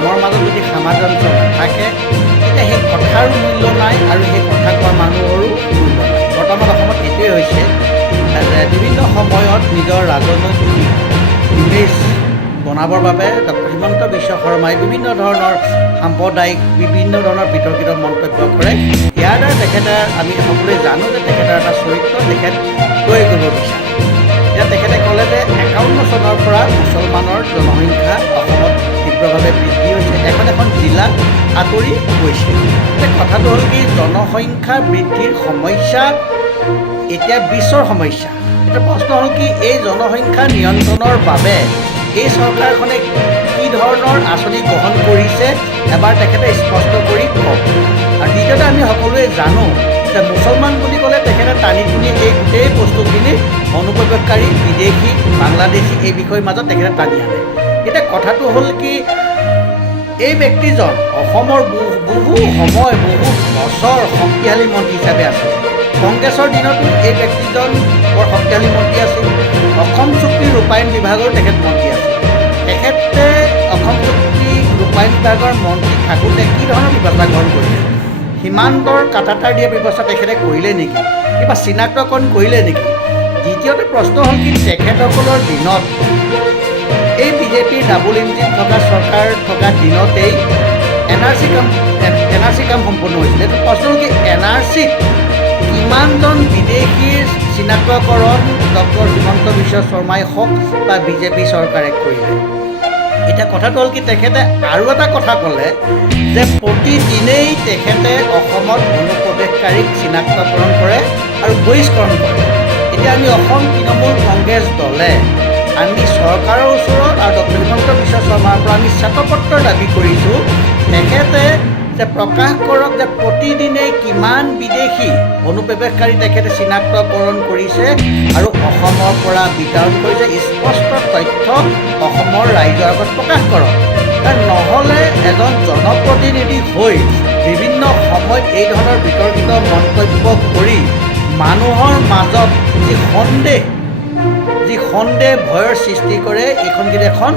কামৰ মাজত যদি সামঞ্জস্য নাথাকে তেতিয়া সেই কথাৰো মূল্য নাই আৰু সেই কথা কোৱা মানুহৰো মূল্য নাই। বৰ্তমান অসমত এইটোৱে হৈছে বিভিন্ন সময়ত নিজৰ ৰাজনৈতিক ইমেজ বনাবৰ বাবে ডক্টৰ হিমন্ত বিশ্ব শৰ্মাই বিভিন্ন ধৰণৰ সাম্প্ৰদায়িক বিভিন্ন ধৰণৰ বিতৰ্কিত মন্তব্য কৰে। ইয়াৰ দ্বাৰা তেখেতে আমি সকলোৱে জানো যে তেখেতৰ এটা চৰিত্ৰ তেখেত তৈয়াৰ কৰিব বিচাৰে। এতিয়া তেখেতে ক'লে যে 51 চনৰ পৰা মুছলমানৰ জনসংখ্যা অসমত তীব্ৰভাৱে বৃদ্ধি হৈছে, এখন জিলা আঁতৰি গৈছে। এতিয়া কথাটো হ'ল কি, জনসংখ্যা বৃদ্ধিৰ সমস্যা এতিয়া বিশ্বৰ সমস্যা। এতিয়া প্ৰশ্ন হ'ল কি, এই জনসংখ্যা নিয়ন্ত্ৰণৰ বাবে এই চৰকাৰখনে কি ধৰণৰ আঁচনি গ্ৰহণ কৰিছে এবাৰ তেখেতে স্পষ্ট কৰি কওক। আৰু দ্বিতীয়তে আমি সকলোৱে জানো যে মুছলমান বুলি ক'লে তেখেতে টানি টুনি এই গোটেই বস্তুখিনি অনুপ্ৰৱেশকাৰী বিদেশী বাংলাদেশী এই বিষয়ৰ মাজত তেখেতে টানি আনে। এতিয়া কথাটো হ'ল কি, এই ব্যক্তিজন অসমৰ বহু সময় বহু বছৰ শক্তিশালী মন্ত্ৰী হিচাপে আছে। কংগ্ৰেছৰ দিনতো এই ব্যক্তিজন বৰ শক্তিশালী মন্ত্ৰী আছিল। অসম চুক্তি ৰূপায়ণ বিভাগৰ তেখেত মন্ত্ৰী আছিল। তেখেতে অসম চুক্তি ৰূপায়ণ বিভাগৰ মন্ত্ৰী থাকোঁতে কি ধৰণৰ ব্যৱস্থা গ্ৰহণ কৰিলে? সীমান্তৰ কাটাতাৰ দিয়া ব্যৱস্থা তেখেতে কৰিলে নেকি? কিবা চিনাক্তকৰণ কৰিলে নেকি? দ্বিতীয়তে প্ৰশ্ন হ'ল কি, তেখেতসকলৰ দিনত এই বিজেপিৰ ডাবল ইঞ্জিন থকা চৰকাৰ থকা দিনতেই এন আৰ চি কাম সম্পূৰ্ণ হৈছিলে। প্ৰশ্ন হ'ল কি, এন আৰ চিত কিমানজন বিদেশীৰ চিনাক্তকৰণ ডক্টৰ হিমন্ত বিশ্ব শৰ্মাই হওক বা বিজেপি চৰকাৰে কৰিলে? এতিয়া কথাটো হ'ল কি, তেখেতে আৰু এটা কথা ক'লে যে প্ৰতিদিনেই তেখেতে অসমত অনুপ্ৰৱেশকাৰীক চিনাক্তকৰণ কৰে আৰু বহিষ্কৰণ কৰে। এতিয়া আমি অসম তৃণমূল কংগ্ৰেছ দলে আমি চৰকাৰৰ ওচৰত আৰু ডক্টৰ হিমন্ত বিশ্ব শৰ্মাৰ পৰা আমি শ্বেতপত্ৰ দাবী কৰিছোঁ, তেখেতে যে প্ৰকাশ কৰক যে প্ৰতিদিনেই কিমান বিদেশী অনুপ্ৰৱেশকাৰী তেখেতে চিনাক্তকৰণ কৰিছে আৰু অসমৰ পৰা বিতৰণ কৰিছে। স্পষ্ট তথ্য অসমৰ ৰাইজৰ আগত প্ৰকাশ কৰক। কাৰণ নহ'লে এজন জনপ্ৰতিনিধি হৈ বিভিন্ন সময়ত এই ধৰণৰ বিতৰ্কিত মন্তব্য কৰি মানুহৰ মাজত যি সন্দেহ ভয়ৰ সৃষ্টি কৰে, এইখন কিন্তু এখন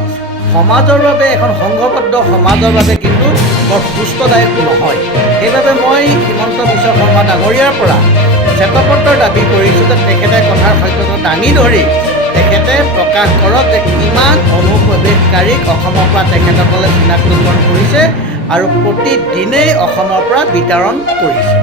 সমাজৰ বাবে, এখন সংঘবদ্ধ সমাজৰ বাবে কিন্তু বৰ সুস্থদায়ক নহয়। সেইবাবে মই হিমন্ত বিশ্ব শৰ্মা ডাঙৰীয়াৰ পৰা শ্বেতপত্ৰ দাবী কৰিছোঁ যে তেখেতে কথাৰ সত্যতা দাঙি ধৰি তেখেতে প্ৰকাশ কৰক যে কিমান অনুপ্ৰৱেশকাৰীক অসমৰ পৰা তেখেতসকলে চিনাক্তকৰণ কৰিছে আৰু প্ৰতিদিনেই অসমৰ পৰা বিতৰণ কৰিছে।